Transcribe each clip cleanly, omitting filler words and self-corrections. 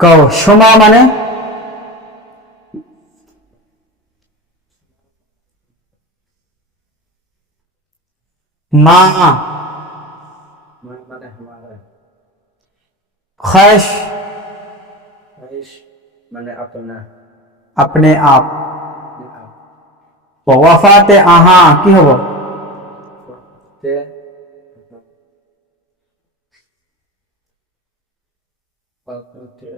কও সোমা মানে মা। माने हमारा। ख्वाहिश ख्वाहिश माने अपना। अपने आप। आप। वफाते आहा কি হব ते वफाते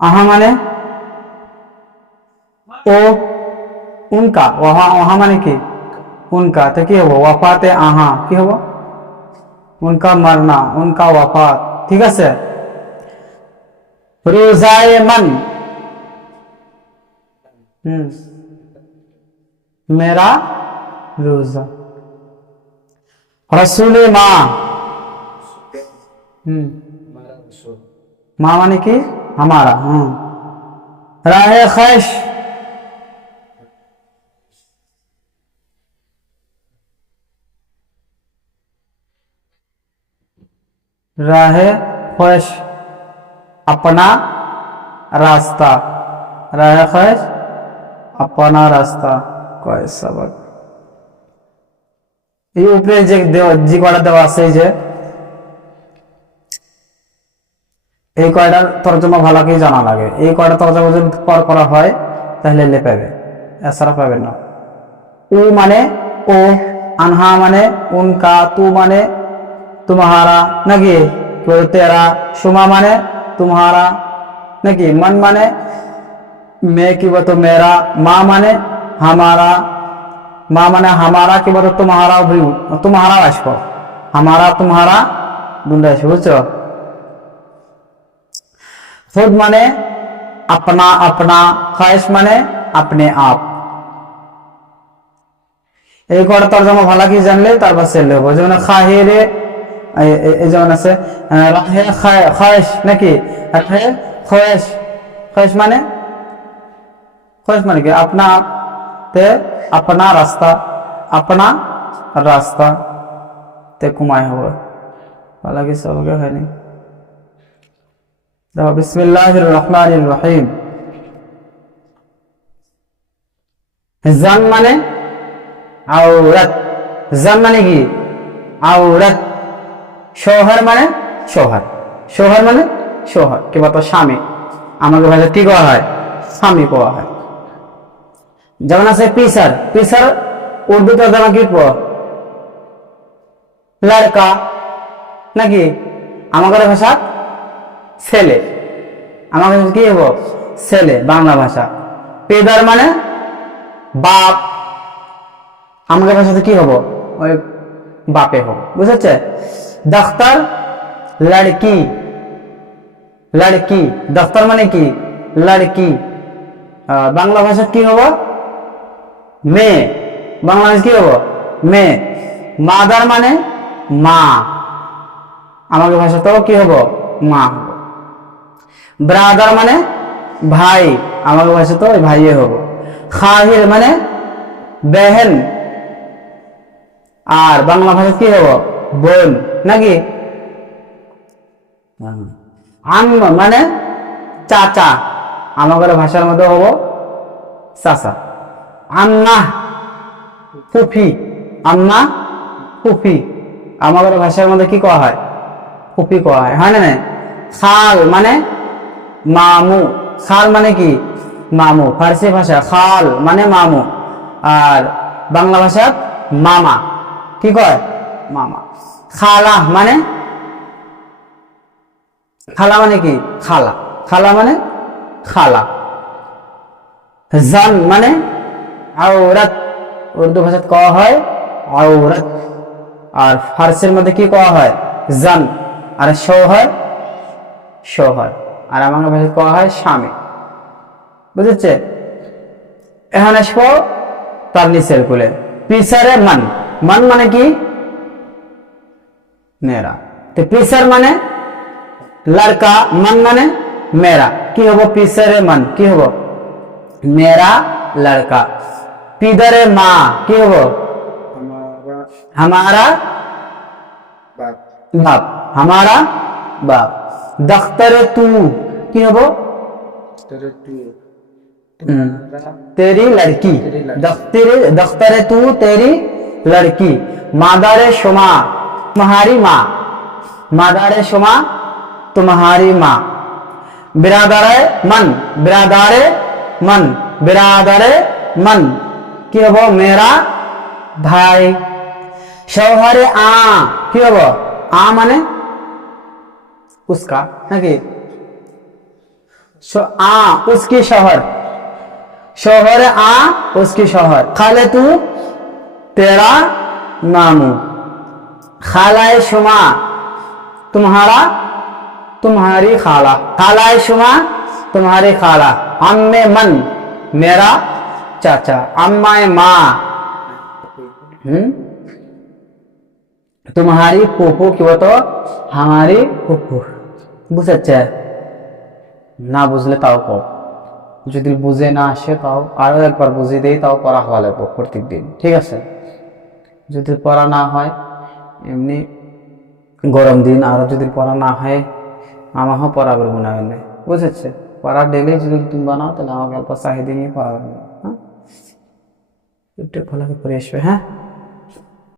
आहा মানে ও उनका वहा वहा মানে কি उनका तो কি হব वफाते आहा কি হব उनका मरना उनका वफात ঠিক আছে रोजाए मन मेरा रोजा रसूल माँ हमारा रसूल। माँ माने की हमारा राहे ख्वाहिश राहे ख्वाहिश अपना रास्ता राहे ख्वाहिश अपना रास्ता কয় সবক এই উপরে যে জি কয়টা দেওয়া আছে যে এই কয়টার তরজমা ভালো করে জানা লাগে এই কয়টা তরজমা যদি পর করা হয় তাহলে লে পাবে এছাড়া পাবে না উ মানে ও আনহা মানে উনকা তু মানে तुम्हारा নাকি তেরা সুমা মানে तुम्हारा নাকি मन মানে मैं की বলতো मेरा माँ মানে हमारा माँ মানে हमारा की বলতো तुम्हारा तुम्हारा আসবো हमारा तुम्हारा দুটো আসবে বুঝছো खुद माने अपना अपना ख्वाहिश माने अपने आप এই কটা তরজমা ভালো কি জানলে তারপর সেল হবে যেমন খাহিরে এই যেমন আছে রাহে খ্বাহিশ নাকি রাহে খ্বাহিশ খ্বাহিশ মানে কি अपना ते अपना रास्ता ते कुमाय হবে ভালো কি সব হয় নি देखो बिस्मिल्लाहिर रहमानिर रहीम जन माने औरत जन माने की औरत शोहर माने शोहर माने शोहर কি বলতো স্বামী আমাদের ভাষায় কি করা হয় স্বামী কোয়া হয় যেমন আছে পিসার উর্দু তরজমা কি পড়ো লড়কা নাকি আমাদের ভাষা ছেলে আমাদের কি হবো ছেলে বাংলা ভাষা পেদার মানে বাপ আমাদের ভাষাতে কি হবো ওই বাপে হবো বুঝেছে দফতর লড়কি দফতর মানে কি লড়কি বাংলা ভাষা কি হবো মেয়ে বাংলাদেশ কি হবো মেয়ে মাদার মানে মা আমাদের ভাষাতেও কি হবো মা হবো ব্রাদার মানে ভাই আমাদের ভাষাতেও ভাইয়ে হবো খাহির মানে বেহেন আর বাংলা ভাষা কি হবো বোন নাকি আম্ম মানে চাচা আমাদের ভাষার মধ্যে হবো চাচা আম্মা ফুফি আমাদের ভাষার মধ্যে কি কওয়া হয় ফুফি কওয়া হয় হ্যাঁ না খাল মানে মামু খাল মানে কি মামু ফার্সি ভাষা খাল মানে মামু আর বাংলা ভাষা মামা কি কয় মামা খালা মানে কি খালা মানে খালা জান মানে আওরাত উর্দু ভাষাতে কওয়া হয় আওরাত আর ফার্সির মধ্যে কি কওয়া হয় জান আর শোহর আর আমার ভাষায় কওয়া হয় স্বামী বুঝেছে এখন আসবো তার নিচের কুলে পিসারে মান মানে কি মেরা তো পিসার মানে লড়কা মান মানে মেরা কি হবো পিসারে মান কি হবো मेरा लड़का पिदरे माँ की हो हमारा हमारा বাপ, হামারা বাপ। দখতরে তু কি হবো? तेरे तू तुम्हारा तेरी लड़की। तेरी लड़की। दफ्तरे तू तेरी लड़की। मादारे शुमा तुम्हारी माँ। मादारे शुमा तुम्हारी माँ। बिरादारे मन, बिरादारे मन, बिरादारे मन কি হবো? মেরা ভাই। শহরে আ কি হবো? আ মানে उसका নাকি? आ उसकी शहर, शोहर आ उसकी शोहर। खाले तू तेरा मामू। खालाए शुमा तुम्हारा तुम्हारी खाला। खालाए शुमा तुम्हारी खाला। अम्मे मन मेरा चाचा। अम्माए माँ तुम्हारी पोपो की वो तो हमारी पोपो। বুঝেছে? না বুঝলে তাও কও, যদি বুঝে না আসে তাও আরো একবার বুঝিয়ে দেই, তাও পড়া হওয়া লাগবে প্রত্যেকদিন, ঠিক আছে? যদি পড়া না হয় এমনি গরম দিন, আরো যদি পড়া না হয় আমাকেও পড়াবে মনে হয় না, বুঝেছে? পড়া ডেলি যদি তুমি বানাও তাহলে আমাকে অল্প চাহিদা নিয়ে পড়াবে। হ্যাঁ, একটু ভালো করে পড়ে আসবে। হ্যাঁ।